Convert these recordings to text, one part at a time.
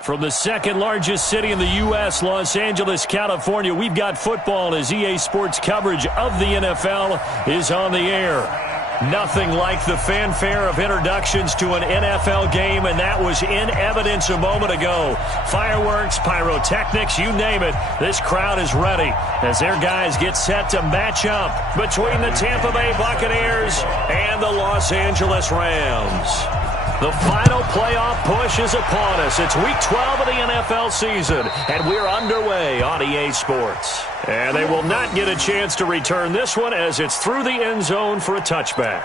From the second largest city in the U.S., Los Angeles, California, we've got football as EA Sports coverage of the NFL is on the air. Nothing like the fanfare of introductions to an NFL game, and that was in evidence a moment ago. Fireworks, pyrotechnics, you name it, this crowd is ready as their guys get set to match up between the Tampa Bay Buccaneers and the Los Angeles Rams. The final playoff push is upon us. It's Week 12 of the NFL season, and we're underway on EA Sports. And they will not get a chance to return this one as it's through the end zone for a touchback.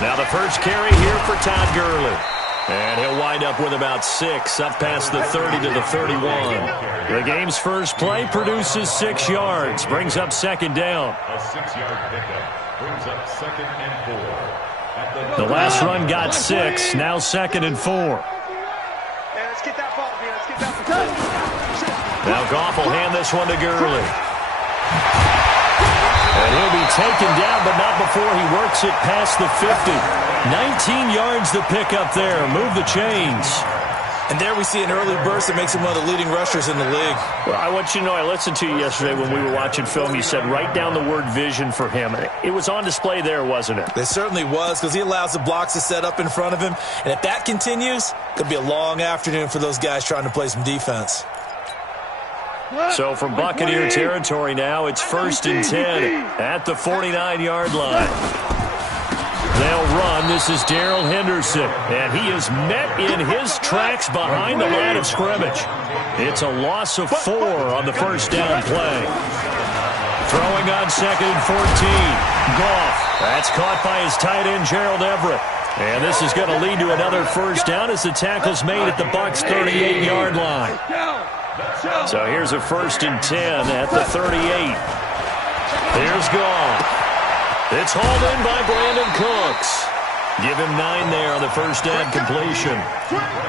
Now the first carry here for Todd Gurley. And he'll wind up with about 6, up past the 30 to the 31. The game's first play produces 6 yards, brings up second down. A 6-yard pickup brings up 2nd and 4. The last run got 6, now 2nd and 4. Let's get that ball, man. Let's get that ball. Now Goff will hand this one to Gurley. And he'll be taken down, but not before he works it past the 50. 19 yards to pick up there. Move the chains. And there we see an early burst that makes him one of the leading rushers in the league. Well, I want you to know, I listened to you yesterday when we were watching film. You said write down the word vision for him. It was on display there, wasn't it? It certainly was, because he allows the blocks to set up in front of him. And if that continues, it could be a long afternoon for those guys trying to play some defense. So from Buccaneer territory now, it's 1st and 10 at the 49-yard line. They'll run. This is Darrell Henderson, and he is met in his tracks behind the line of scrimmage. It's a loss of 4 on the first down play. Throwing on 2nd and 14. Goff. That's caught by his tight end, Gerald Everett. And this is going to lead to another first down as the tackle's made at the Bucs' 38-yard line. So here's a 1st and 10 at the 38. Here's Goff. It's hauled in by Brandon Cooks. Give him 9 there on the first down completion.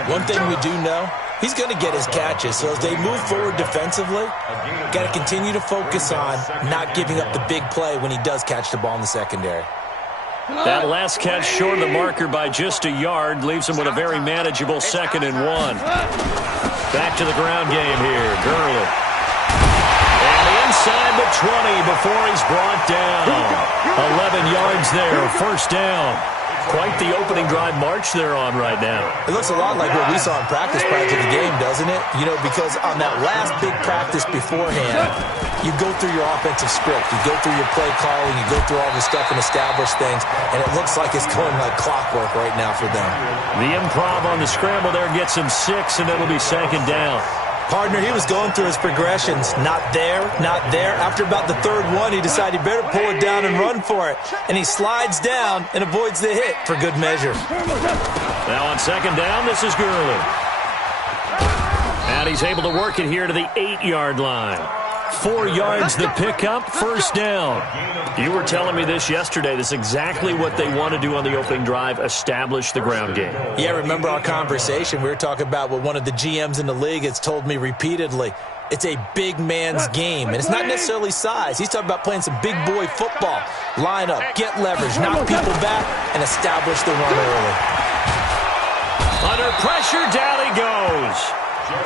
One thing we do know, he's going to get his catches. So as they move forward defensively, got to continue to focus on not giving up the big play when he does catch the ball in the secondary. That last catch short of the marker by just a yard leaves him with a very manageable 2nd and 1. Back to the ground game here. Gurley. And inside the 20 before he's brought down. 11 yards there. First down. Quite the opening drive march they're on right now. It looks a lot like what we saw in practice prior to the game, doesn't it? You know, because on that last big practice beforehand, you go through your offensive script. You go through your play calling. You go through all the stuff and establish things. And it looks like it's going like clockwork right now for them. The improv on the scramble there gets him 6, and it'll be 2nd down. Partner, he was going through his progressions. Not there, not there. After about the 3rd one, he decided he better pull it down and run for it. And he slides down and avoids the hit for good measure. Now on 2nd down, this is Gurley. And he's able to work it here to the 8-yard line. 4 yards the pickup, first down. You were telling me this yesterday. This is exactly what they want to do on the opening drive, establish the ground game. Yeah, remember our conversation. We were talking about what one of the GMs in the league has told me repeatedly. It's a big man's game, and it's not necessarily size. He's talking about playing some big boy football. Line up, get leverage, knock people back, and establish the run early. Under pressure, down he goes.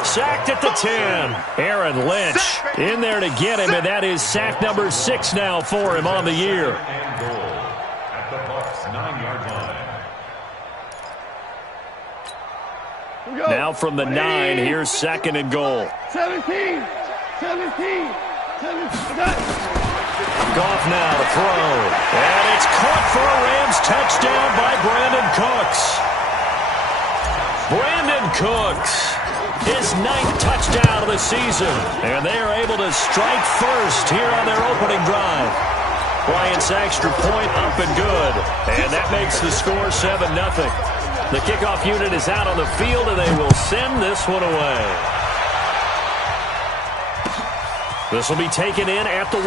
Sacked at the 10. Aaron Lynch in there to get him, and that is sack number 6 now for him on the year. At the Bucs' 9-yard line. Now from the 9, here's 2nd and goal. 17. Goff now to throw. And it's caught for a Rams touchdown by Brandon Cooks. Brandon Cooks, his 9th touchdown of the season. And they are able to strike first here on their opening drive. Bryant's extra point up and good. And that makes the score 7-0. The kickoff unit is out on the field, and they will send this one away. This will be taken in at the 1.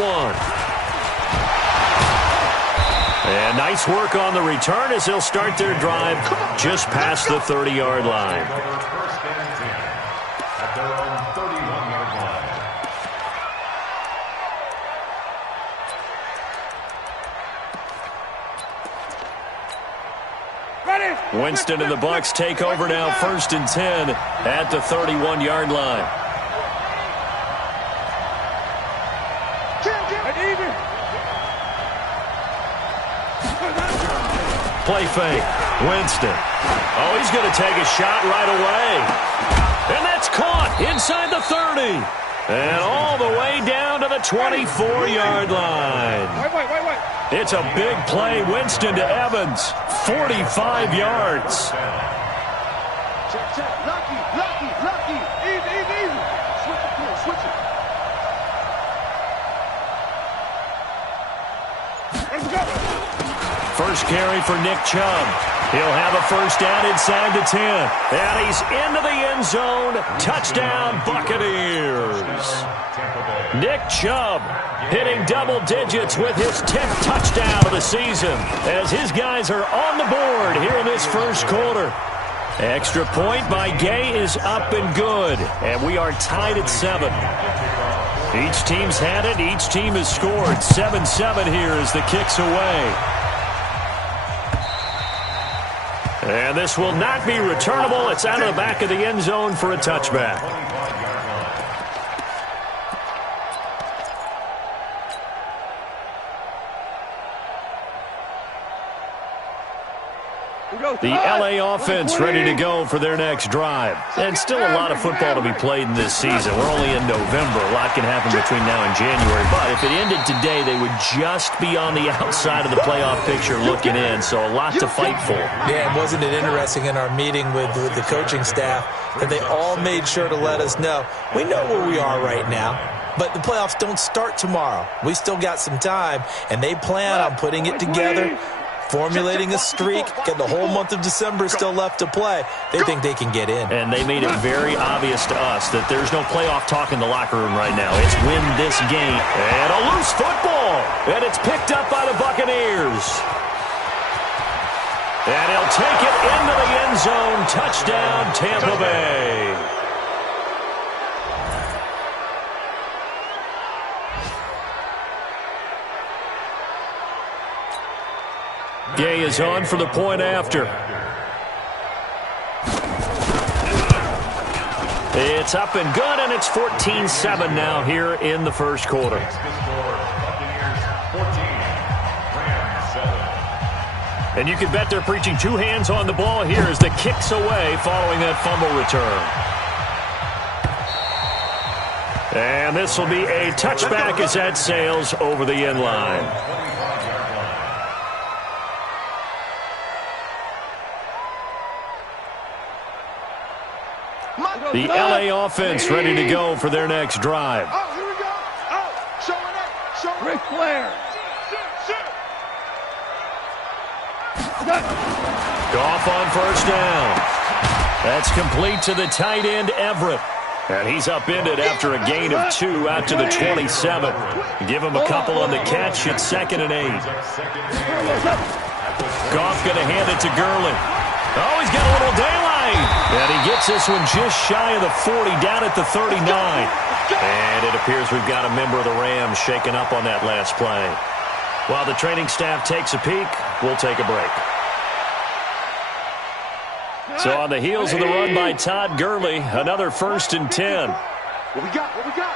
And nice work on the return as they'll start their drive just past the 30-yard line. First and 10 at their own 31-yard line. Winston and the Bucs take over now, 1st and 10 at the 31-yard line. Play fake. Winston. Oh, he's going to take a shot right away. And that's caught inside the 30. And all the way down to the 24-yard line. It's a big play. Winston to Evans. 45 yards. Lucky. Easy. Switch it. Let's go. First carry for Nick Chubb. He'll have a first down inside the 10. And he's into the end zone. Touchdown, Buccaneers. Nick Chubb hitting double digits with his 10th touchdown of the season as his guys are on the board here in this first quarter. Extra point by Gay is up and good. And we are tied at 7. Each team's had it. Each team has scored. 7-7 here as the kick's away. And this will not be returnable. It's out of the back of the end zone for a touchback. The LA offense ready to go for their next drive. And still a lot of football to be played in this season. We're only in November. A lot can happen between now and January. But if it ended today, they would just be on the outside of the playoff picture looking in. So a lot to fight for. Yeah, and wasn't it interesting in our meeting with the coaching staff that they all made sure to let us know, we know where we are right now, but the playoffs don't start tomorrow. We still got some time, and they plan on putting it together, formulating a streak, getting the whole month of December still left to play. They think they can get in. And they made it very obvious to us that there's no playoff talk in the locker room right now. It's win this game. And a loose football. And it's picked up by the Buccaneers. And he'll take it into the end zone. Touchdown, Tampa Bay. Gay is on for the point after. It's up and good, and it's 14-7 now here in the first quarter. And you can bet they're preaching two hands on the ball here as the kick's away following that fumble return. And this will be a touchback as that sails over the end line. The LA offense ready to go for their next drive. Oh, here we go. Oh, showing up. Ric Flair. Goff on first down. That's complete to the tight end, Everett. And he's upended after a gain of 2 out to the 27. Give him a couple on the catch. It's 2nd and 8. Goff going to hand it to Gurley. Oh, he's got a little daylight. And he gets this one just shy of the 40, down at the 39. And it appears we've got a member of the Rams shaken up on that last play. While the training staff takes a peek, we'll take a break. So on the heels of the run by Todd Gurley, another 1st and 10. What we got? We go.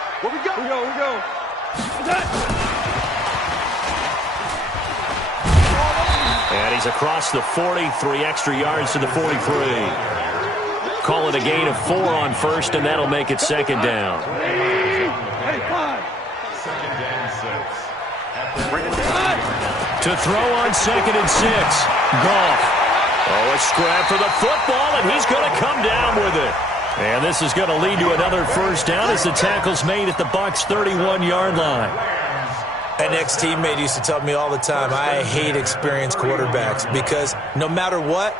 And he's across the 40, 3 extra yards to the 43. Call it a gain of 4 on first, and that'll make it 2nd down. To throw on 2nd and 6. Goff. Oh, a scrap for the football, and he's going to come down with it. And this is going to lead to another first down as the tackle's made at the Bucs' 31-yard line. An ex-teammate used to tell me all the time, I hate experienced quarterbacks because no matter what,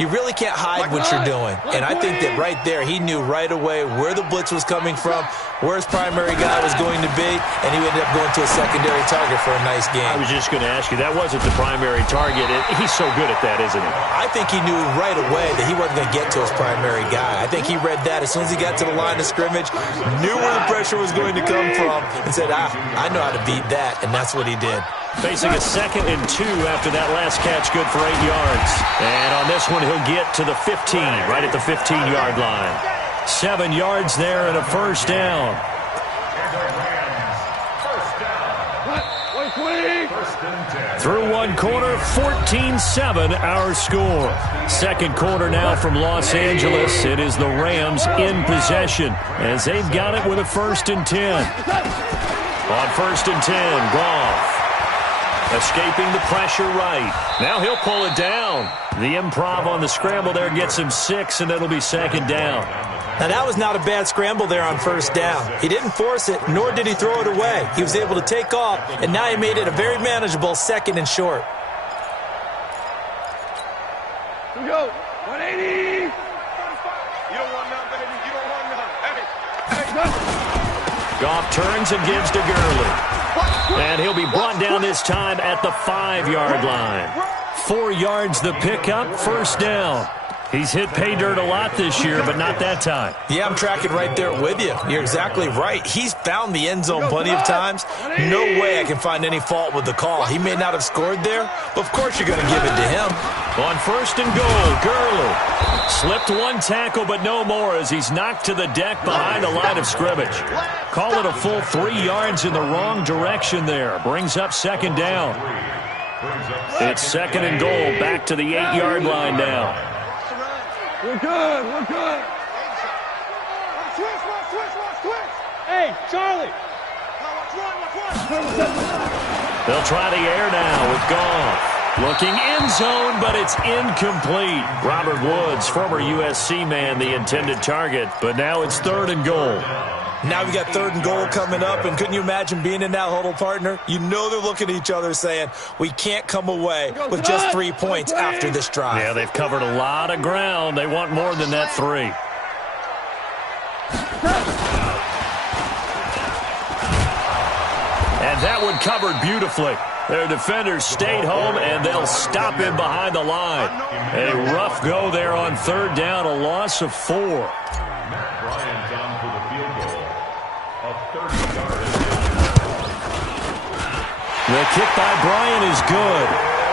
You really can't hide what you're doing. And I think that right there, he knew right away where the blitz was coming from, where his primary guy was going to be, and he ended up going to a secondary target for a nice game. I was just going to ask you, that wasn't the primary target. He's so good at that, isn't he? I think he knew right away that he wasn't going to get to his primary guy. I think he read that as soon as he got to the line of scrimmage, knew where the pressure was going to come from, and said, I know how to beat that, and that's what he did. Facing a 2nd and 2 after that last catch, good for 8 yards. And on this one, he'll get to the 15, right at the 15-yard line. 7 yards there and a first down. Through one quarter, 14-7 our score. Second quarter now from Los Angeles. It is the Rams in possession as they've got it with a 1st and 10. On 1st and 10, Goff. Escaping the pressure right. Now he'll pull it down. The improv on the scramble there gets him 6, and it'll be 2nd down. Now, that was not a bad scramble there on 1st down. He didn't force it, nor did he throw it away. He was able to take off, and now he made it a very manageable 2nd and short. Here we go. 180. You don't want none, baby. You don't want none. Hey, Goff turns and gives to Gurley. And he'll be brought down this time at the 5-yard line. 4 yards the pickup, 1st down. He's hit pay dirt a lot this year, but not that time. Yeah, I'm tracking right there with you. You're exactly right. He's found the end zone plenty of times. No way I can find any fault with the call. He may not have scored there, but of course you're going to give it to him. On 1st and goal, Gurley. Slipped one tackle, but no more as he's knocked to the deck behind the line of scrimmage. Call it a full 3 yards in the wrong direction there. Brings up 2nd down. It's 2nd and goal, back to the 8-yard line now. we're good. We're good. Switch. Hey, Charlie. They'll try the air now with Goff. Looking end zone, but it's incomplete. Robert Woods, former USC man, the intended target, but now it's 3rd and goal. Now we got 3rd and goal coming up, and couldn't you imagine being in that huddle, partner? You know they're looking at each other saying, we can't come away with just 3 points after this drive. Yeah, they've covered a lot of ground. They want more than that 3. And that one covered beautifully. Their defenders stayed home, and they'll stop him behind the line. A rough go there on 3rd down, a loss of 4. Bryant down for the field goal. A 30-yard. The kick by Bryant is good.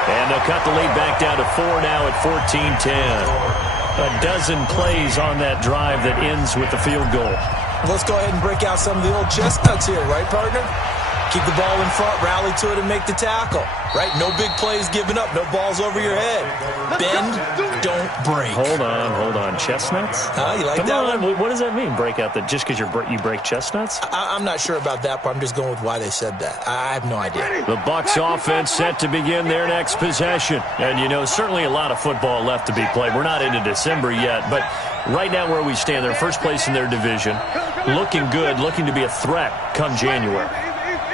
And they'll cut the lead back down to 4 now at 14-10. A dozen plays on that drive that ends with the field goal. Let's go ahead and break out some of the old chestnuts here, right, partner? Keep the ball in front, rally to it, and make the tackle. Right? No big plays given up. No balls over your head. Bend, don't break. Hold on. Chestnuts? You like Come that on. one? What does that mean, break out? Just because you break chestnuts? I'm not sure about that, but I'm just going with why they said that. I have no idea. The Bucs offense set to begin their next possession. And, certainly a lot of football left to be played. We're not into December yet, but right now where we stand, they're first place in their division. Looking good, looking to be a threat come January.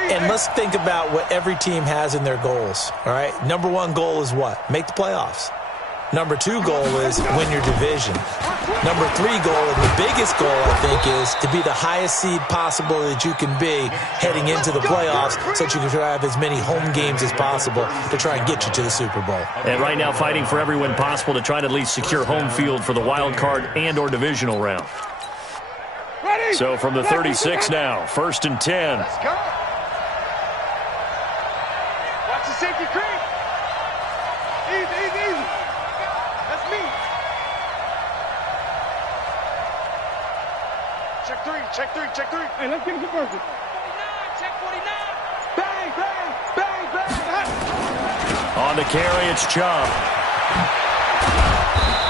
And let's think about what every team has in their goals, all right? Number 1 goal is what? Make the playoffs. Number 2 goal is win your division. Number 3 goal, and the biggest goal, I think, is to be the highest seed possible that you can be heading into the playoffs so that you can have as many home games as possible to try and get you to the Super Bowl. And right now fighting for every win possible to try to at least secure home field for the wild card and or divisional round. So from the 36 now, 1st and 10. Let's go. Watch the safety creep. Easy. That's me. Check three. Hey, let's get him converted. 49, check 49. Bang. On the carry, it's Chubb.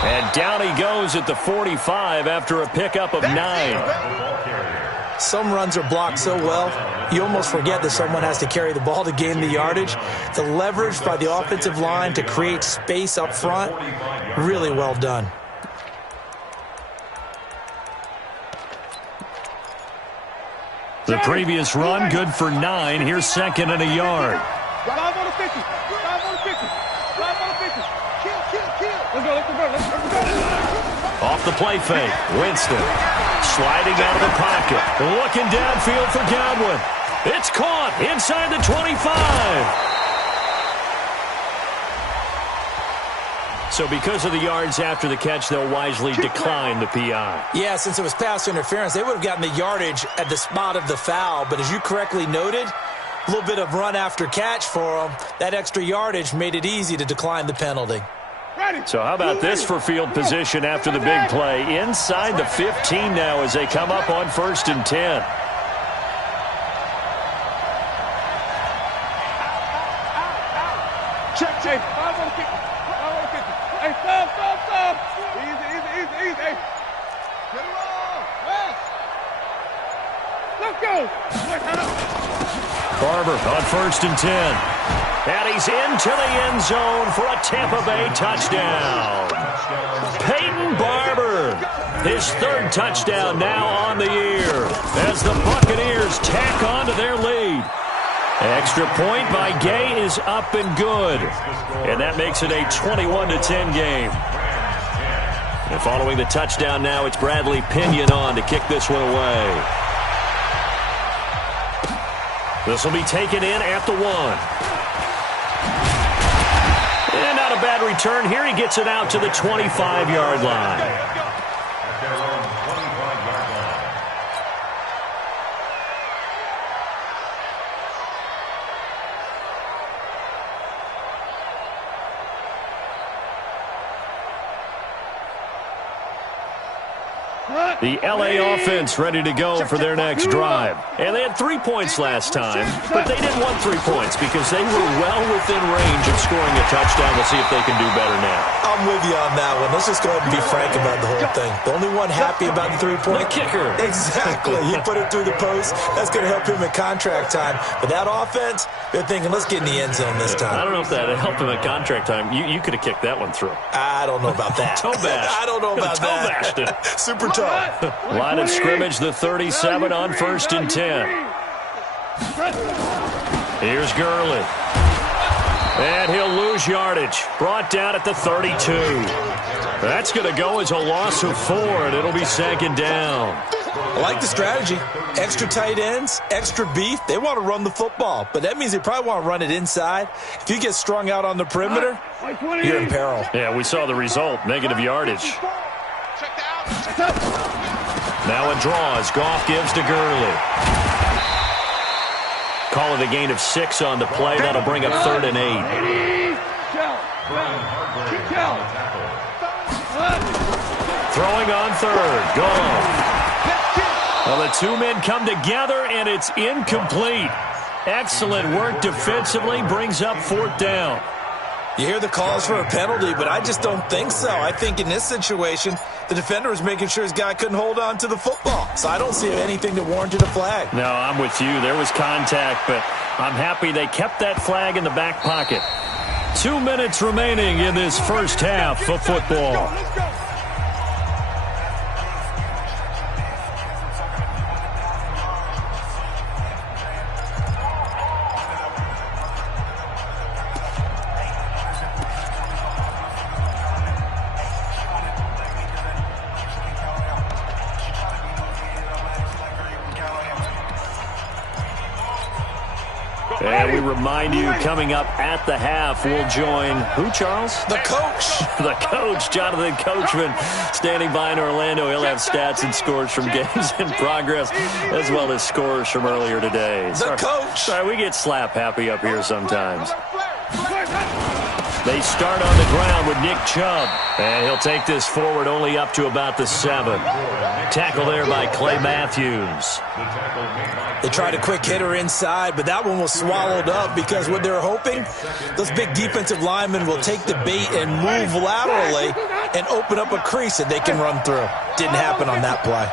And down he goes at the 45 after a pickup of 9. Some runs are blocked so well, you almost forget that someone has to carry the ball to gain the yardage. The leverage by the offensive line to create space up front, really well done. The previous run, good for 9. Here's 2nd and a yard. Drive on the 50. Drive on the 50. Kill. Let's go. Off the play fake. Winston sliding out of the pocket. Looking downfield for Godwin. It's caught inside the 25. So because of the yards after the catch, they'll wisely decline the PI. Yeah, since it was pass interference, they would have gotten the yardage at the spot of the foul. But as you correctly noted, a little bit of run after catch for them. That extra yardage made it easy to decline the penalty. So how about this for field position after the big play? Inside the 15 now as they come up on 1st and 10. Check, check. Hey, stop. Easy. Hey. Get it on. West. Let's go. Barber on 1st and 10. And he's into the end zone for a Tampa Bay touchdown. Peyton Barber, his 3rd touchdown now on the year as the Buccaneers tack on to their lead. Extra point by Gay is up and good. And that makes it a 21-10 game. And following the touchdown now, it's Bradley Pinion on to kick this one away. This will be taken in at the 1. And not a bad return here. He gets it out to the 25-yard line. The L.A. offense ready to go for their next drive. And they had 3 points last time, but they didn't want 3 points because they were well within range of scoring a touchdown. We'll see if they can do better now. I'm with you on that one. Let's just go ahead and be frank about the whole thing. The only one happy about the 3-point. The kicker. Exactly. He put it through the post. That's going to help him in contract time. But that offense, they're thinking, let's get in the end zone this time. I don't know if that helped him at contract time. You could have kicked that one through. I don't know about that. Toe bash. I don't know about that. Toe bashed it. Super toe. Line of scrimmage, the 37 on 1st and 10. Here's Gurley. And he'll lose yardage. Brought down at the 32. That's going to go as a loss of 4, and it'll be 2nd down. I like the strategy. Extra tight ends, extra beef. They want to run the football, but that means they probably want to run it inside. If you get strung out on the perimeter, you're in peril. Yeah, we saw the result, negative yardage. Now a draw as Goff gives to Gurley. Call it a gain of 6 on the play. That'll bring up 3rd and 8. Throwing on 3rd. Goff. Well, the 2 men come together, and it's incomplete. Excellent work defensively. Brings up 4th down. You hear the calls for a penalty, but I just don't think so. I think in this situation, the defender was making sure his guy couldn't hold on to the football. So I don't see anything that warranted a flag. No, I'm with you. There was contact, but I'm happy they kept that flag in the back pocket. 2 minutes remaining in this first half of football. And we remind you, coming up at the half, we'll join who, Charles? The coach. The coach, Jonathan Coachman, standing by in Orlando. He'll have stats and scores from games in progress, as well as scores from earlier today. The coach. Sorry, we get slap happy up here sometimes. They start on the ground with Nick Chubb, and he'll take this forward only up to about the 7. Tackle there by Clay Matthews. They tried a quick hitter inside, but that one was swallowed up because what they're hoping, those big defensive linemen will take the bait and move laterally and open up a crease that they can run through. Didn't happen on that play.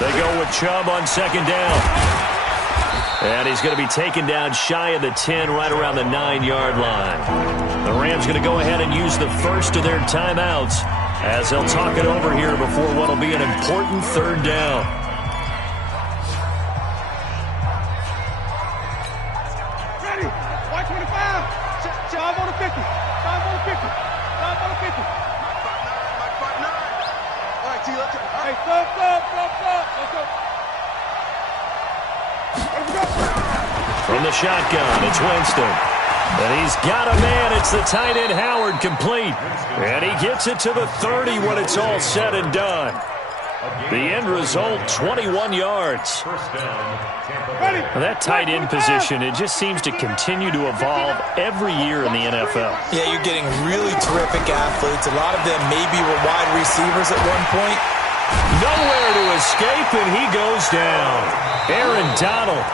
They go with Chubb on 2nd down. And he's going to be taken down shy of the 10, right around the 9-yard line. The Rams going to go ahead and use the first of their timeouts as they'll talk it over here before what will be an important 3rd down. 50. 550. 550. Mike 59. All right, T, let's go. Hey, stop. Let's go. From the shotgun, it's Winston. And he's got a man. It's the tight end, Howard, complete. And he gets it to the 30 when it's all said and done. The end result, 21 yards. That tight end position, it just seems to continue to evolve every year in the NFL. Yeah, you're getting really terrific athletes. A lot of them maybe were wide receivers at one point. Nowhere to escape, and he goes down. Aaron Donald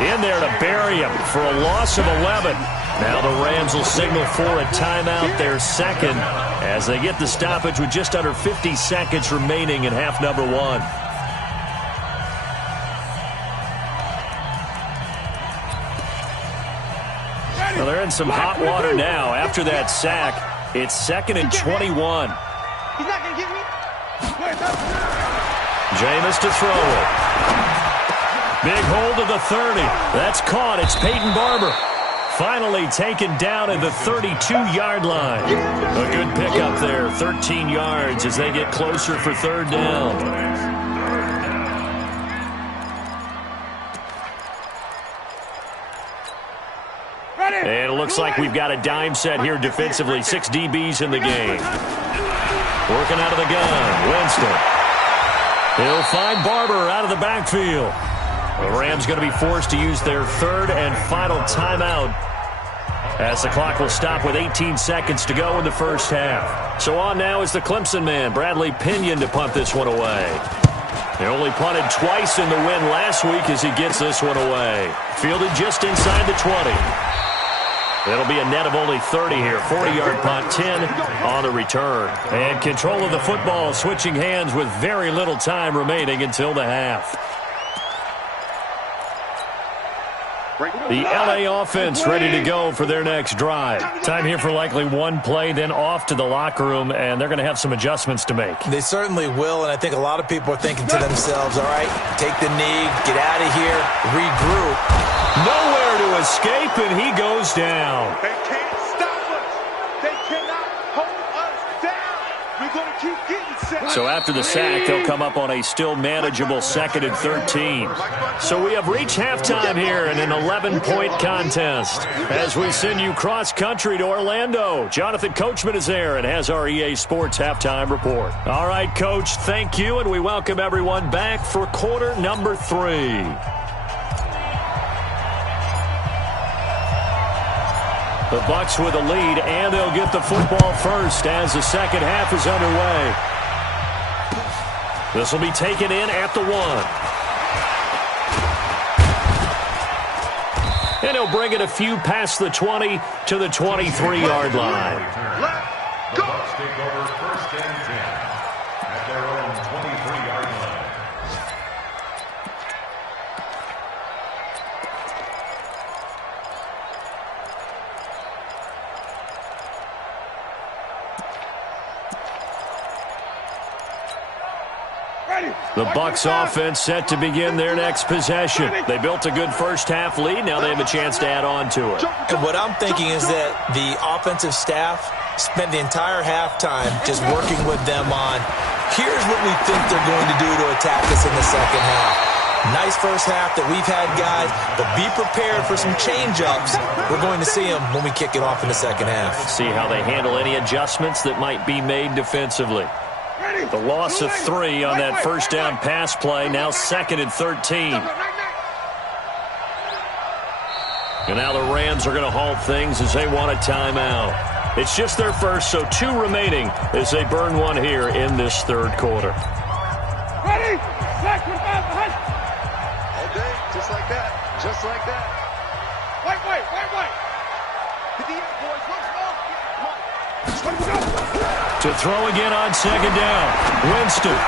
in there to bury him for a loss of 11. Now the Rams will signal for a timeout, their second, as they get the stoppage with just under 50 seconds remaining in half number one. Well, they're in some hot water now. After that sack, it's 2nd and 21. He's not going to give me. Jameis to throw it. Big hold of the 30. That's caught. It's Peyton Barber. Finally taken down at the 32-yard line. A good pickup there, 13 yards as they get closer for third down. And it looks like we've got a dime set here defensively. 6 DBs in the game. Working out of the gun, Winston. He'll find Barber out of the backfield. The Rams going to be forced to use their third and final timeout as the clock will stop with 18 seconds to go in the first half. So on now is the Clemson man, Bradley Pinion, to punt this one away. They only punted twice in the win last week as he gets this one away. Fielded just inside the 20. It'll be a net of only 30 here. 40-yard punt, 10 on the return. And control of the football switching hands with very little time remaining until the half. The LA offense ready to go for their next drive. Time here for likely one play, then off to the locker room, and they're going to have some adjustments to make. They certainly will, and I think a lot of people are thinking to themselves, all right, take the knee, get out of here, regroup. Nowhere to escape, and he goes down. They can't stop us. They cannot hold us down. We're going to keep getting set. So after the sack, they'll come up on a still manageable 2nd and 13. So we have reached halftime here in an 11-point contest. As we send you cross-country to Orlando, Jonathan Coachman is there and has our EA Sports halftime report. All right, Coach, thank you, and we welcome everyone back for quarter number 3. The Bucs with a lead, and they'll get the football first as the second half is underway. This will be taken in at the 1. And he'll bring it a few past the 20 to the 23-yard line. The Bucs take over 1st and 10 at their own 23-yard line. The Bucs offense set to begin their next possession. They built a good first half lead. Now they have a chance to add on to it. And what I'm thinking is that the offensive staff spent the entire halftime just working with them on, here's what we think they're going to do to attack us in the second half. Nice first half that we've had, guys, but be prepared for some change-ups. We're going to see them when we kick it off in the second half. See how they handle any adjustments that might be made defensively. The loss of 3 on that first down pass play, now 2nd and 13. And now the Rams are going to halt things as they want a timeout. It's just their first, so 2 remaining as they burn one here in this third quarter. Ready? All day, just like that. Just like that. Wait. Hit the end, boys. Let's go. To throw again on second down. Winston.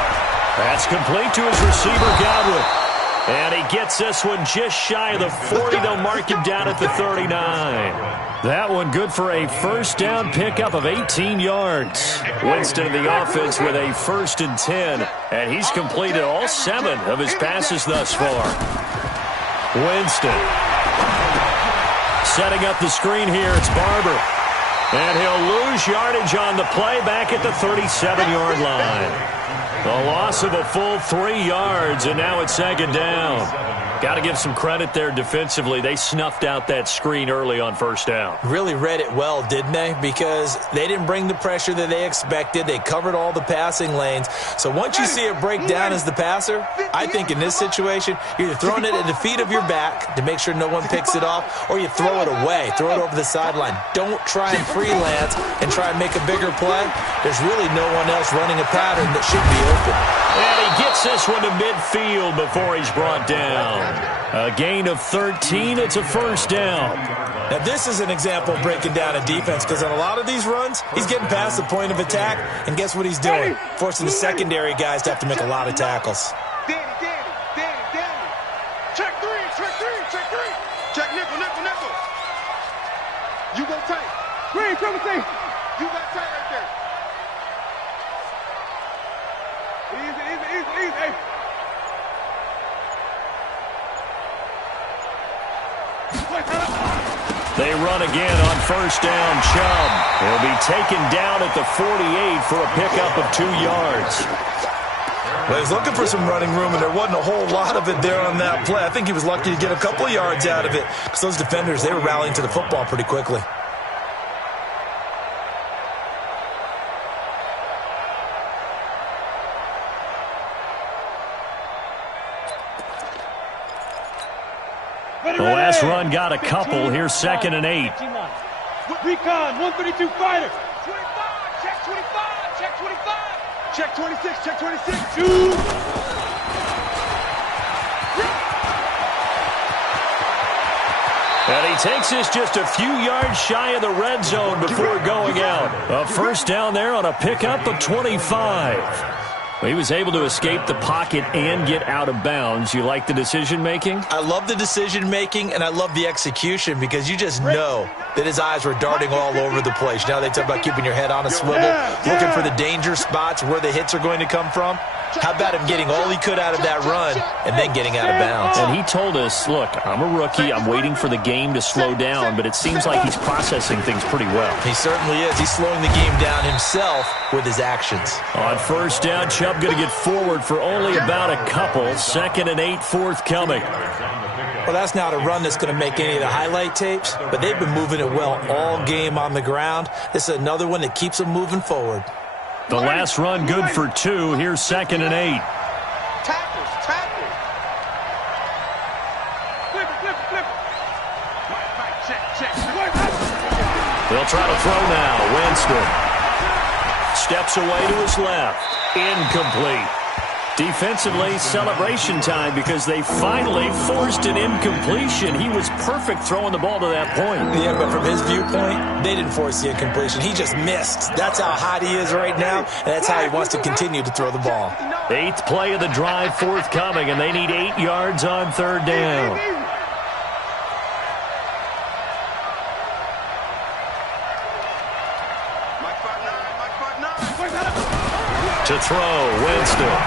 That's complete to his receiver, Godwin. And he gets this one just shy of the 40. They'll mark him down at the 39. That one good for a first down pickup of 18 yards. Winston in the offense with a 1st and 10. And he's completed all 7 of his passes thus far. Winston. Setting up the screen here, it's Barber. And he'll lose yardage on the play back at the 37-yard line. A loss of a full 3 yards, and now it's second down. Got to give some credit there defensively. They snuffed out that screen early on first down. Really read it well, didn't they? Because they didn't bring the pressure that they expected. They covered all the passing lanes. So once you see it break down as the passer, I think in this situation, you're either throwing it at the feet of your back to make sure no one picks it off, or you throw it away, throw it over the sideline. Don't try and freelance and try and make a bigger play. There's really no one else running a pattern that should be open. And he gets this one to midfield before he's brought down. A gain of 13. It's a first down. Now, this is an example of breaking down a defense, because on a lot of these runs, he's getting past the point of attack, and guess what he's doing? Forcing the secondary guys to have to make a lot of tackles. Danny. Check three. Check nickel. You go tight. Green, trouble safe. You got tight right there. Easy. They run again on first down. Chubb. He'll be taken down at the 48 for a pickup of 2 yards. Well, he's looking for some running room, and there wasn't a whole lot of it there on that play. I think he was lucky to get a couple of yards out of it, because those defenders, they were rallying to the football pretty quickly. The last run got a couple. Here's second and 8. Recon, 132 fighter. 25, check 25, check 25. Check 26, check 26. Two. And he takes this just a few yards shy of the red zone before going out. A first down there on a pickup of 25. He was able to escape the pocket and get out of bounds. You like the decision-making? I love the decision-making, and I love the execution, because you just know that his eyes were darting all over the place. You know, they talk about keeping your head on a swivel, looking for the danger spots, where the hits are going to come from. How about him getting all he could out of that run and then getting out of bounds? And he told us, look, I'm a rookie. I'm waiting for the game to slow down, but it seems like he's processing things pretty well. He certainly is. He's slowing the game down himself with his actions. On first down, Chubb going to get forward for only about a couple. Second and 8 forthcoming. Well, that's not a run that's going to make any of the highlight tapes, but they've been moving it well all game on the ground. This is another one that keeps them moving forward. The last run good for 2. Here's second and 8. Tackles. Flip it. Check. They'll try to throw now. Winston steps away to his left. Incomplete. Defensively, celebration time, because they finally forced an incompletion. He was perfect throwing the ball to that point. Yeah, but from his viewpoint, they didn't force the incompletion. He just missed. That's how hot he is right now, and that's how he wants to continue to throw the ball. 8th play of the drive forthcoming, and they need 8 yards on third down. To throw, Winston.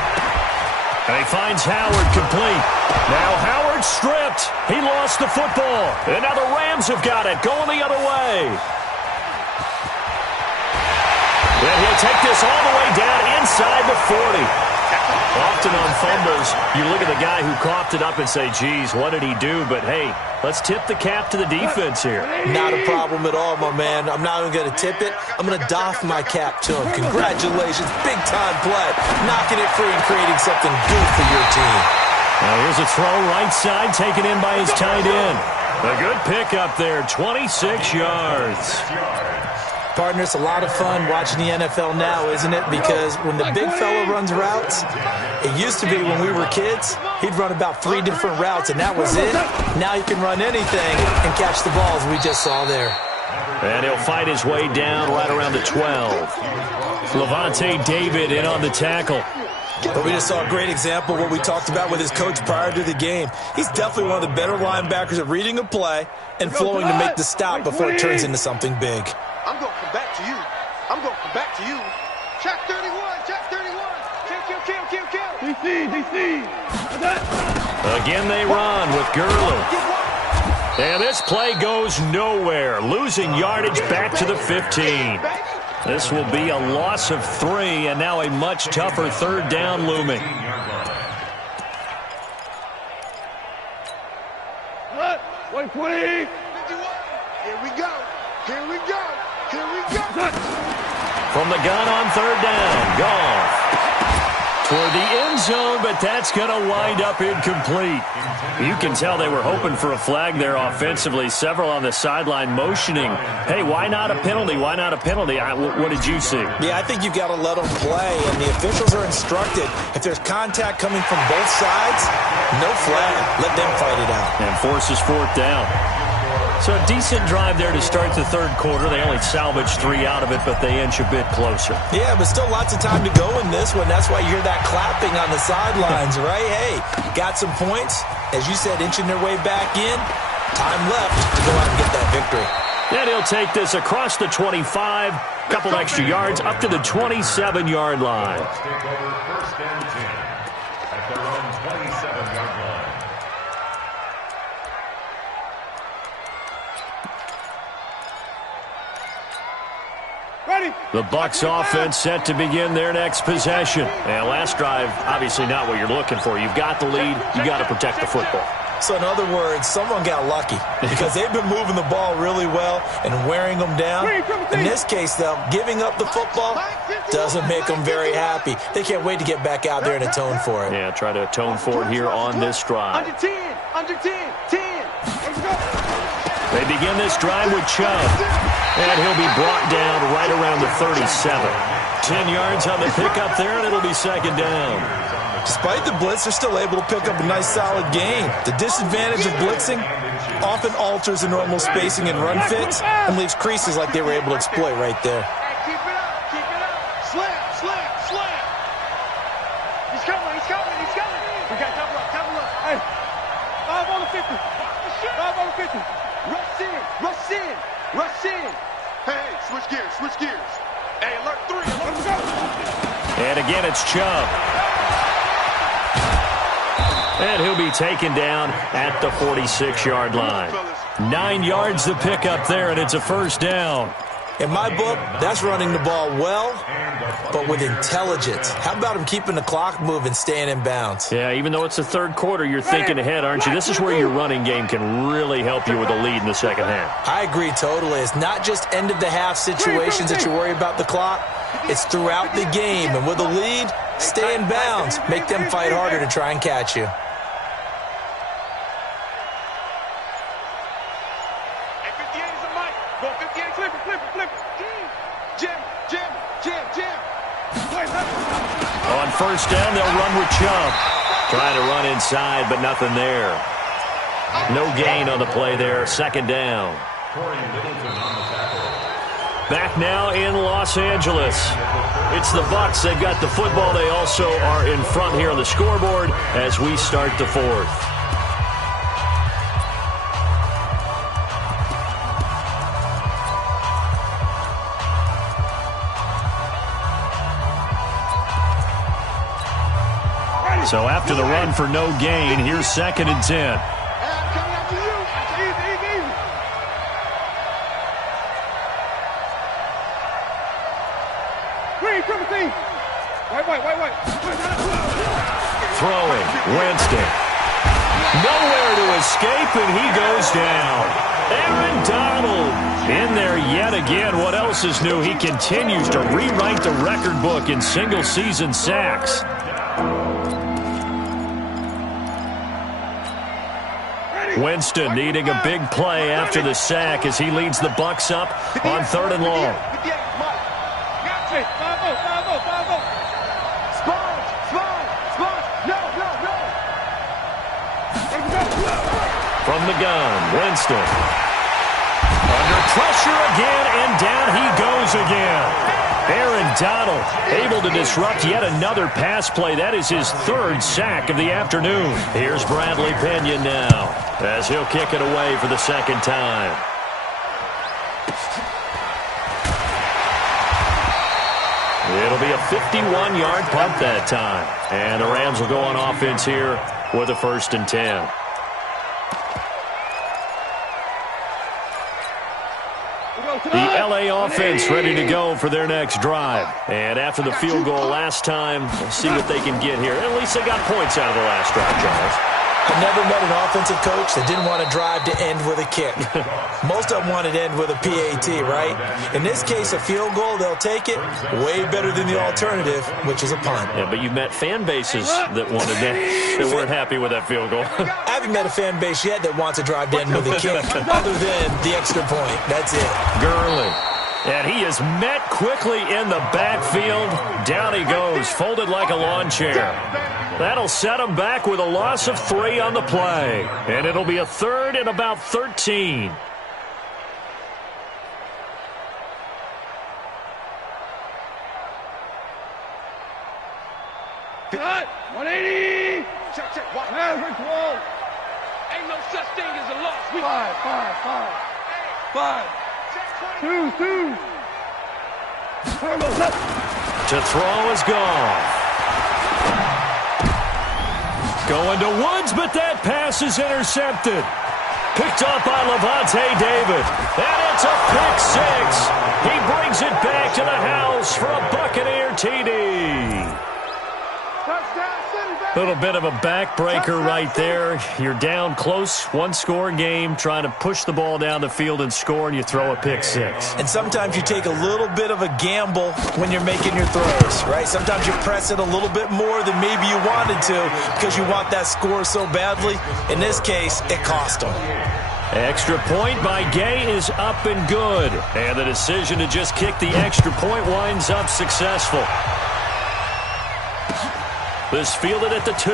And he finds Howard complete. Now Howard stripped. He lost the football. And now the Rams have got it, going the other way. And he'll take this all the way down inside the 40. Often on fumbles, you look at the guy who coughed it up and say, geez, what did he do? But, hey, let's tip the cap to the defense here. Not a problem at all, my man. I'm not even going to tip it. I'm going to doff my cap to him. Congratulations. Big-time play. Knocking it free and creating something good for your team. Now here's a throw right side, taken in by his tight end. A good pickup there, 26 yards. Partner, it's a lot of fun watching the NFL now, isn't it? Because when the big fella runs routes, it used to be when we were kids, he'd run about 3 different routes, and that was it. Now he can run anything and catch the balls we just saw there. And he'll fight his way down right around the 12. Levante David in on the tackle. But we just saw a great example of what we talked about with his coach prior to the game. He's definitely one of the better linebackers at reading a play and flowing to make the stop before it turns into something big. I'm going to come back to you. Check 31. Kill. DC. Again they run with Gurley. And this play goes nowhere, losing yardage back to the 15. This will be a loss of 3, and now a much tougher third down looming. Wait, please. Here we go. Here we go. Here we go. From the gun on third down, Goff toward the end zone, but that's going to wind up incomplete. You can tell they were hoping for a flag there offensively. Several on the sideline motioning, hey, why not a penalty? Why not a penalty? What did you see? Yeah, I think you got to let them play, and the officials are instructed. If there's contact coming from both sides, no flag. Let them fight it out. And forces fourth down. So a decent drive there to start the third quarter. They only salvaged 3 out of it, but they inch a bit closer. Yeah, but still lots of time to go in this one. That's why you hear that clapping on the sidelines, right? Hey, got some points. As you said, inching their way back in. Time left to go out and get that victory. And he'll take this across the 25, couple extra yards, up to the 27-yard line. Let's take over first and 10 at their own 27-yard line. The Bucs offense set to begin their next possession. And last drive, obviously not what you're looking for. You've got the lead. You got to protect the football. So in other words, someone got lucky because they've been moving the ball really well and wearing them down. In this case, though, giving up the football doesn't make them very happy. They can't wait to get back out there and atone for it. Yeah, try to atone for it here on this drive. Under 10. Under 10. 10. Let's go. They begin this drive with Chubb. And he'll be brought down right around the 37. 10 yards on the pickup there, and it'll be second down. Despite the blitz, they're still able to pick up a nice, solid gain. The disadvantage of blitzing often alters the normal spacing and run fits and leaves creases like they were able to exploit right there. Keep it up. Keep it up. Slam. Slam. Slam. He's coming. He's coming. He's coming. We got double up. Double up. Hey. 5 on the 50. 5 on the 50. Rush in. Rush in. Rush in. Hey, switch gears. Switch gears. Hey, alert 3. Let's go. And again, it's Chubb. And he'll be taken down at the 46-yard line. 9 yards to pick up there, and it's a first down. In my book, that's running the ball well, but with intelligence. How about him keeping the clock moving, staying in bounds? Yeah, even though it's the third quarter, you're thinking ahead, aren't you? This is where your running game can really help you with a lead in the second half. I agree totally. It's not just end-of-the-half situations that you worry about the clock. It's throughout the game. And with a lead, stay in bounds. Make them fight harder to try and catch you. On first down, they'll run with Chubb. Trying to run inside, but nothing there. No gain on the play there. Second down. Back now in Los Angeles. It's the Bucs. They've got the football. They also are in front here on the scoreboard as we start the fourth. So after the run for no gain, here's second and 10. Throwing, Winston. Nowhere to escape, and he goes down. Aaron Donald in there yet again. What else is new? He continues to rewrite the record book in single-season sacks. Winston needing a big play after the sack as he leads the Bucs up on third and long. From the gun, Winston. Under pressure again, and down he goes again. Aaron Donald able to disrupt yet another pass play. That is his third sack of the afternoon. Here's Bradley Pinion now as he'll kick it away for the second time. It'll be a 51-yard punt that time. And the Rams will go on offense here with a 1st and 10. The LA offense ready to go for their next drive. And after the field goal last time, we'll see what they can get here. At least they got points out of the last drive, Charles. I've never met an offensive coach that didn't want to drive to end with a kick. Most of them wanted to end with a PAT, right? In this case, a field goal, they'll take it. Way better than the alternative, which is a punt. Yeah, but you've met fan bases that wanted that weren't happy with that field goal. I haven't met a fan base yet that wants to drive to end with a kick, other than the extra point. That's it. Gurley. And he is met quickly in the backfield. Down he goes, folded like a lawn chair. That'll set him back with a loss of 3 on the play. And it'll be a 3rd and about 13. Cut! 180! Check, check. Watch. Ain't no such thing as a loss. 5. 2. To throw is gone. Going to Woods, but that pass is intercepted. Picked up by Levante David. And it's a pick 6. He brings it back to the house for a Buccaneer TD. Little bit of a backbreaker right there. You're down close, one-score game, trying to push the ball down the field and score, and you throw a pick 6. And sometimes you take a little bit of a gamble when you're making your throws, right? Sometimes you press it a little bit more than maybe you wanted to because you want that score so badly. In this case, it cost them. Extra point by Gay is up and good. And the decision to just kick the extra point winds up successful. This fielded at the 2.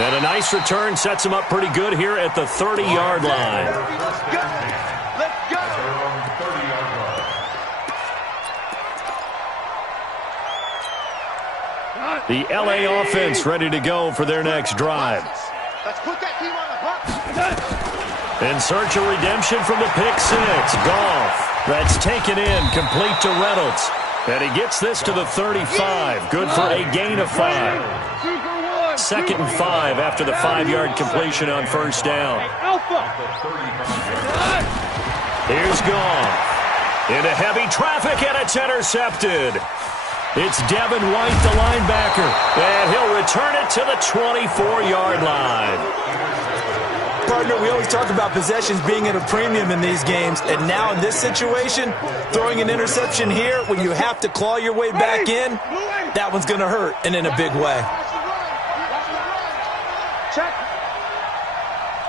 And a nice return sets him up pretty good here at the 30-yard line. Let's go! The LA offense ready to go for their next drive. Let's put that team on the block. In search of redemption from the pick 6. Goff. That's taken in, complete to Reynolds. And he gets this to the 35. Good for a gain of 5. 2nd and 5 after the 5-yard completion on first down. Here's Goff. Into heavy traffic, and it's intercepted. It's Devin White, the linebacker. And he'll return it to the 24-yard line. Partner, we always talk about possessions being at a premium in these games, and now in this situation, throwing an interception here when you have to claw your way back in, that one's going to hurt, and in a big way. Check.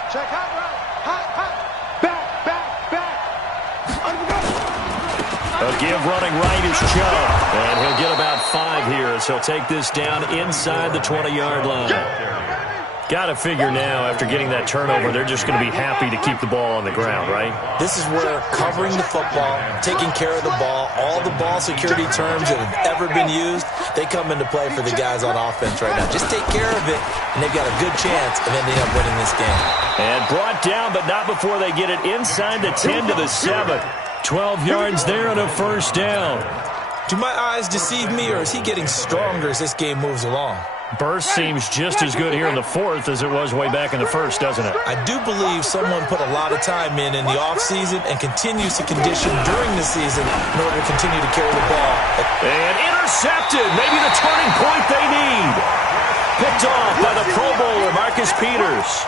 Check hot route. Back. A give running right is Chubb. And he'll get about 5 here as he'll take this down inside the 20-yard line. Got to figure now, after getting that turnover, they're just going to be happy to keep the ball on the ground, right? This is where covering the football, taking care of the ball, all the ball security terms that have ever been used, they come into play for the guys on offense right now. Just take care of it, and they've got a good chance of ending up winning this game. And brought down, but not before they get it inside the 10 to the 7. 12 yards there and a first down. Do my eyes deceive me, or is he getting stronger as this game moves along? Burst seems just as good here in the 4th as it was way back in the 1st, doesn't it? I do believe someone put a lot of time in the offseason and continues to condition during the season in order to continue to carry the ball. And intercepted. Maybe the turning point they need. Picked off by the Pro Bowler, Marcus Peters.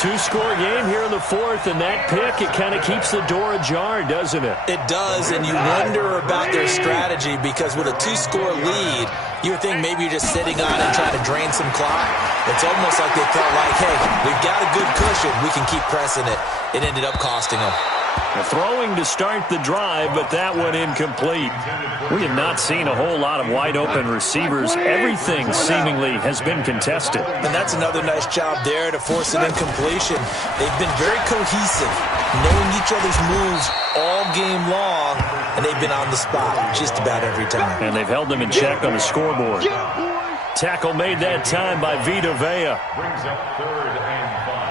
2-score game here in the 4th, and that pick, it kind of keeps the door ajar, doesn't it? It does, and you wonder about their strategy because with a 2-score lead, you would think maybe you're just sitting on it and trying to drain some clock. It's almost like they felt like, hey, we've got a good cushion. We can keep pressing it. It ended up costing them. Throwing to start the drive, but that one incomplete. We have not seen a whole lot of wide-open receivers. Everything seemingly has been contested. And that's another nice job there to force an incompletion. They've been very cohesive, knowing each other's moves all game long, and they've been on the spot just about every time. And they've held them in check on the scoreboard. Tackle made that time by Vita Vea. Brings up 3rd and 5.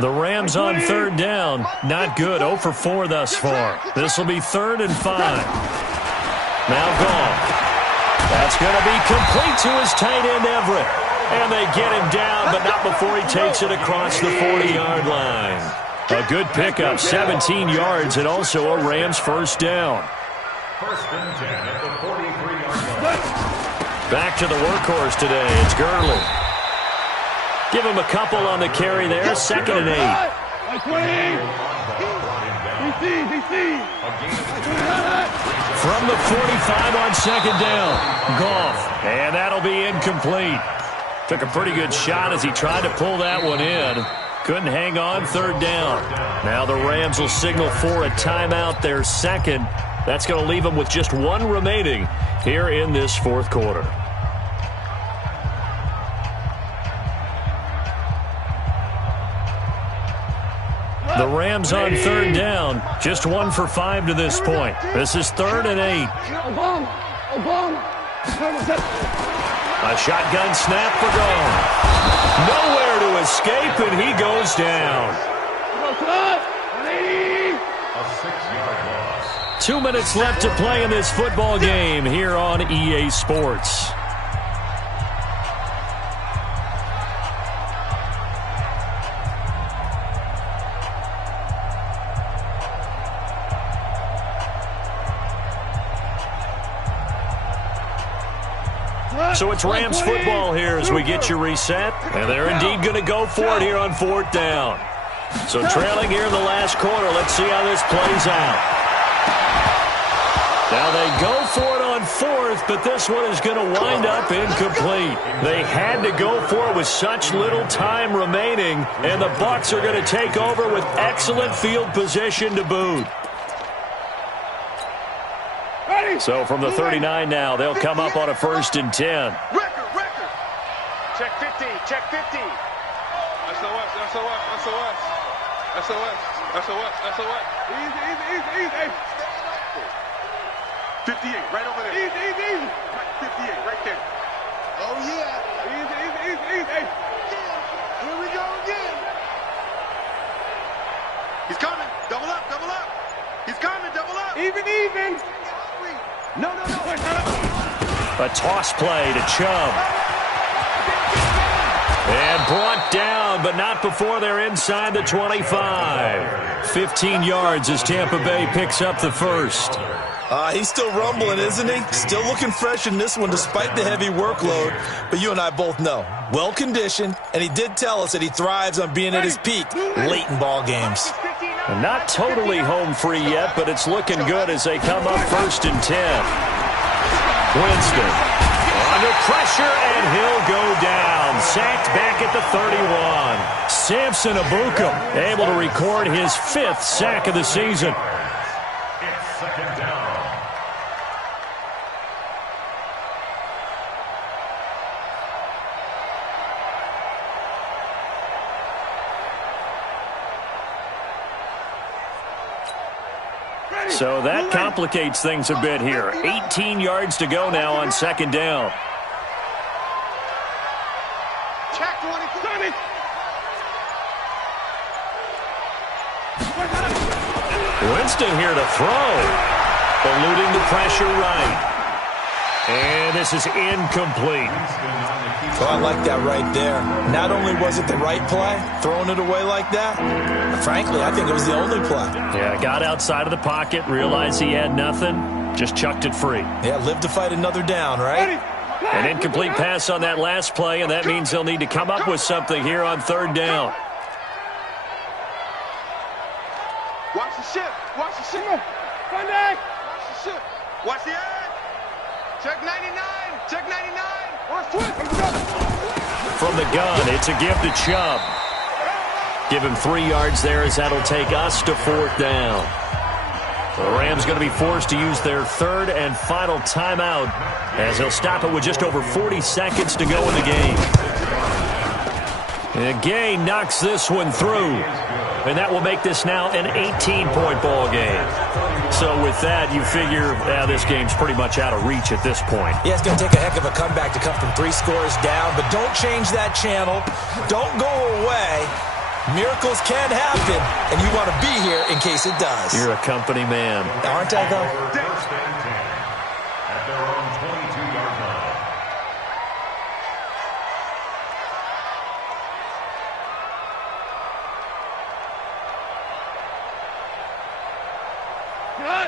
The Rams on 3rd down. Not good. 0 for 4 thus far. This will be 3rd and 5. Now Goff. That's going to be complete to his tight end, Everett. And they get him down, but not before he takes it across the 40-yard line. A good pickup, 17 yards, and also a Rams first down. First and 10 at the 43-yard line. Back to the workhorse today. It's Gurley. Give him a couple on the carry there. Second and 8. From the 45 on second down. Goff. And that'll be incomplete. Took a pretty good shot as he tried to pull that one in. Couldn't hang on, third down. Now the Rams will signal for a timeout, their second. That's going to leave them with just one remaining here in this fourth quarter. The Rams on third down, just 1 for 5 to this point. This is 3rd and 8. A shotgun snap for Gone. Nowhere to escape, and he goes down. A 6-yard loss. 2 minutes left to play in this football game here on EA Sports. So it's Rams football here as we get you reset. And they're indeed going to go for it here on 4th down. So trailing here in the last quarter. Let's see how this plays out. Now they go for it on 4th, but this one is going to wind up incomplete. They had to go for it with such little time remaining, and the Bucs are going to take over with excellent field position to boot. So from the 39 now, they'll come up on a 1st and 10. Record. Check 50, check 50. SOS. Easy. 58, right over there. Easy. 58, right there. Oh, yeah. Easy. Here we go again. He's coming. Double up. He's coming, double up. Even. No. A toss play to Chubb. And brought down, but not before they're inside the 25. 15 yards as Tampa Bay picks up the first. He's still rumbling, isn't he? Still looking fresh in this one despite the heavy workload. But you and I both know, well-conditioned, and he did tell us that he thrives on being at his peak late in ball games. Not totally home free yet, but it's looking good as they come up 1st and 10. Winston under pressure, and he'll go down. Sacked back at the 31. Samson Ebukam able to record his 5th sack of the season. It's 2nd down. So that complicates things a bit here. 18 yards to go now on 2nd down. Check 20. Winston here to throw. Eluding the pressure right. And this is incomplete. Oh, I like that right there. Not only was it the right play, throwing it away like that, frankly, I think it was the only play. Yeah, got outside of the pocket, realized he had nothing, just chucked it free. Yeah, live to fight another down, right? An incomplete pass on that last play, and that means they'll need to come up with something here on 3rd down. Watch the ship. Run back. Watch the ship. Watch the edge. Check 99. From the gun, it's a give to Chubb. Give him 3 yards there as that'll take us to 4th down. The Rams going to be forced to use their 3rd and final timeout as they'll stop it with just over 40 seconds to go in the game. And Gay knocks this one through. And that will make this now an 18-point ball game. So with that, you figure this game's pretty much out of reach at this point. Yeah, it's going to take a heck of a comeback to come from 3 scores down, but don't change that channel. Don't go away. Miracles can happen, and you want to be here in case it does. You're a company man. Aren't I, though? First and 10 at their own 22-yard line.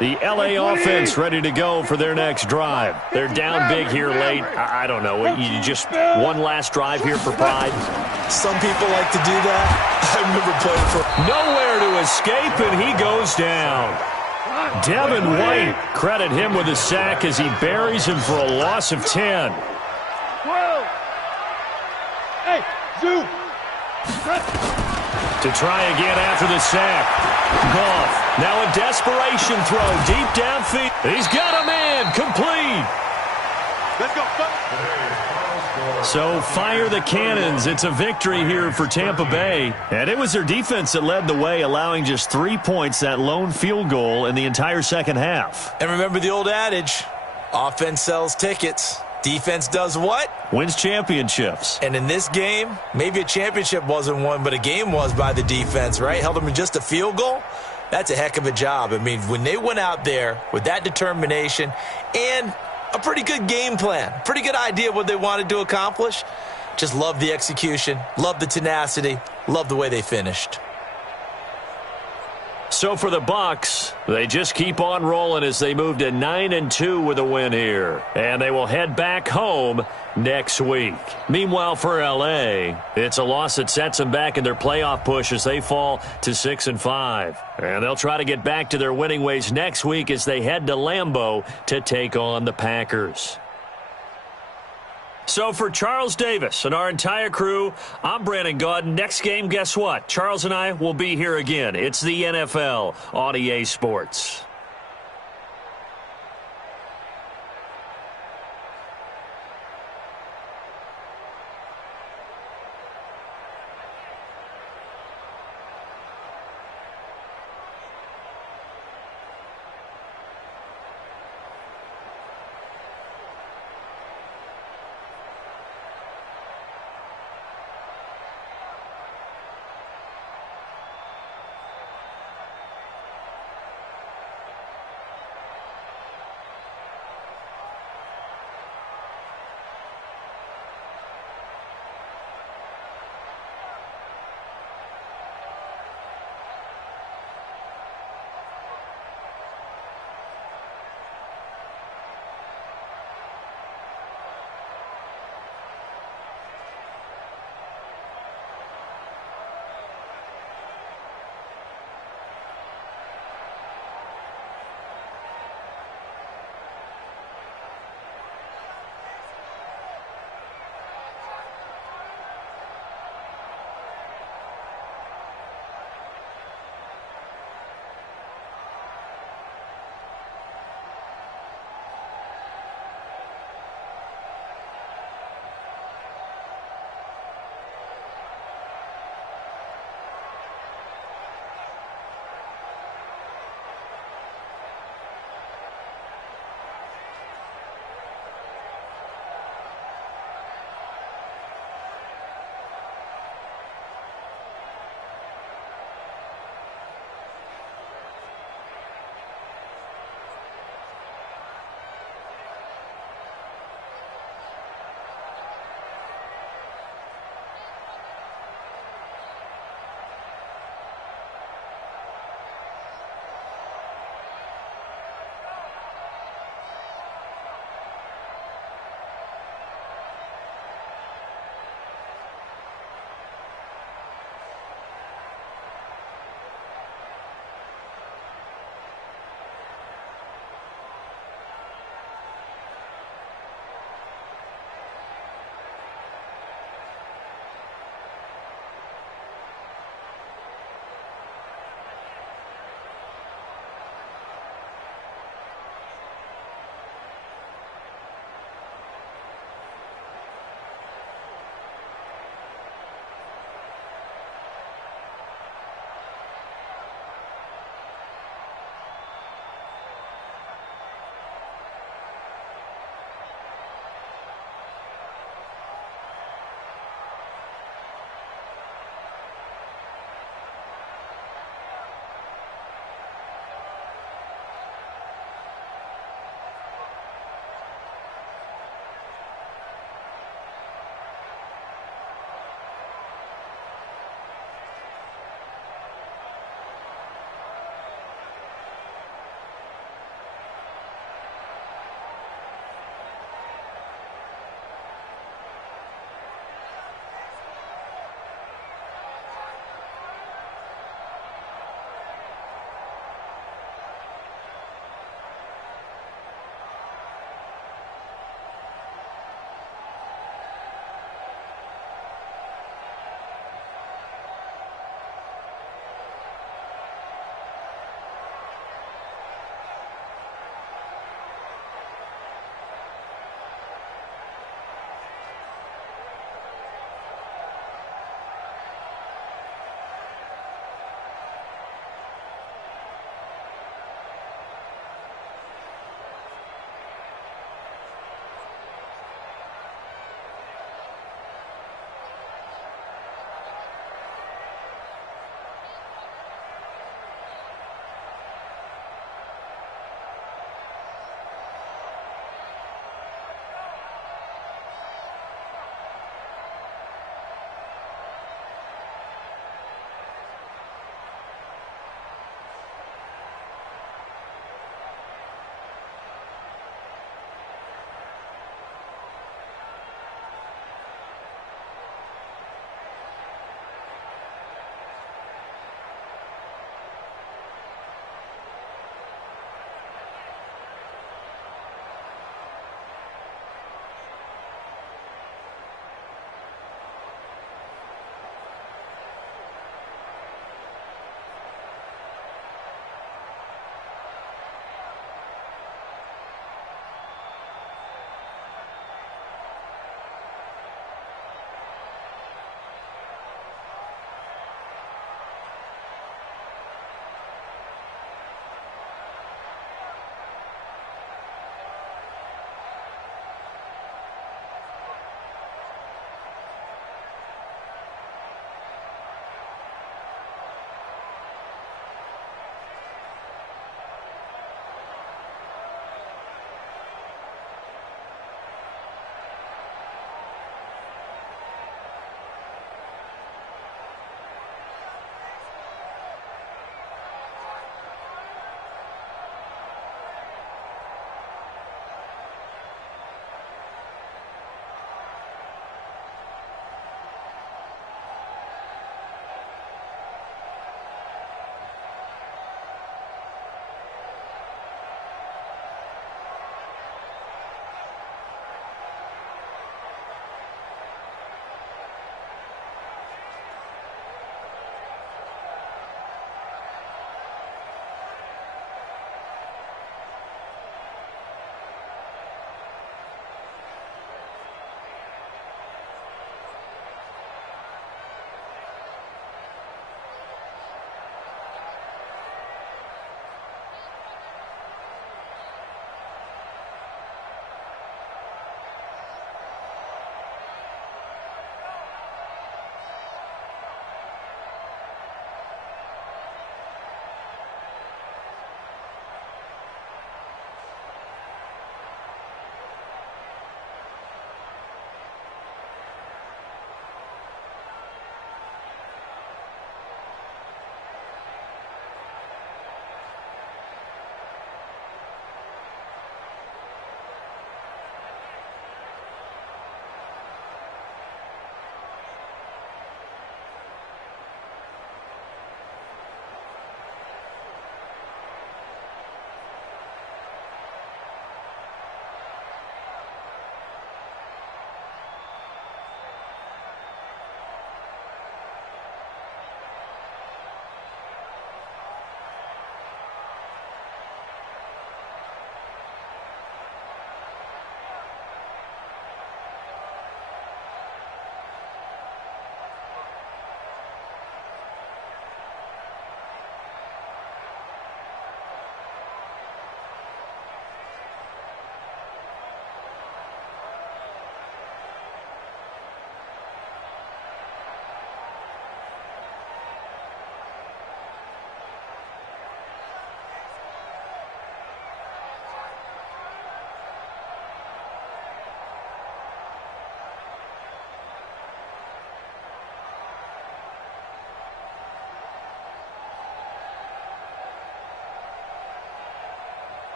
The L.A. offense ready to go for their next drive. They're down big here late. I don't know. You just one last drive here for pride? Some people like to do that. I remember playing for... Nowhere to escape, and he goes down. Devin White, credit him with a sack as he buries him for a loss of 10. Hey, Zoo. To try again after the sack. Goff, now a desperation throw deep downfield. He's got a man, complete. Let's go. So fire the cannons. It's a victory here for Tampa Bay. And it was their defense that led the way, allowing just 3 points, that lone field goal in the entire second half. And remember the old adage, offense sells tickets. Defense does what? Wins championships. And in this game, maybe a championship wasn't won, but a game was by the defense, right? Held them to just a field goal. That's a heck of a job. I mean, when they went out there with that determination and a pretty good game plan, pretty good idea of what they wanted to accomplish, just love the execution, love the tenacity, love the way they finished. So for the Bucs, they just keep on rolling as they move to 9-2 with a win here. And they will head back home next week. Meanwhile, for L.A., it's a loss that sets them back in their playoff push as they fall to 6-5. And they'll try to get back to their winning ways next week as they head to Lambeau to take on the Packers. So for Charles Davis and our entire crew, I'm Brandon Gaudin. Next game, guess what? Charles and I will be here again. It's the NFL on EA Sports.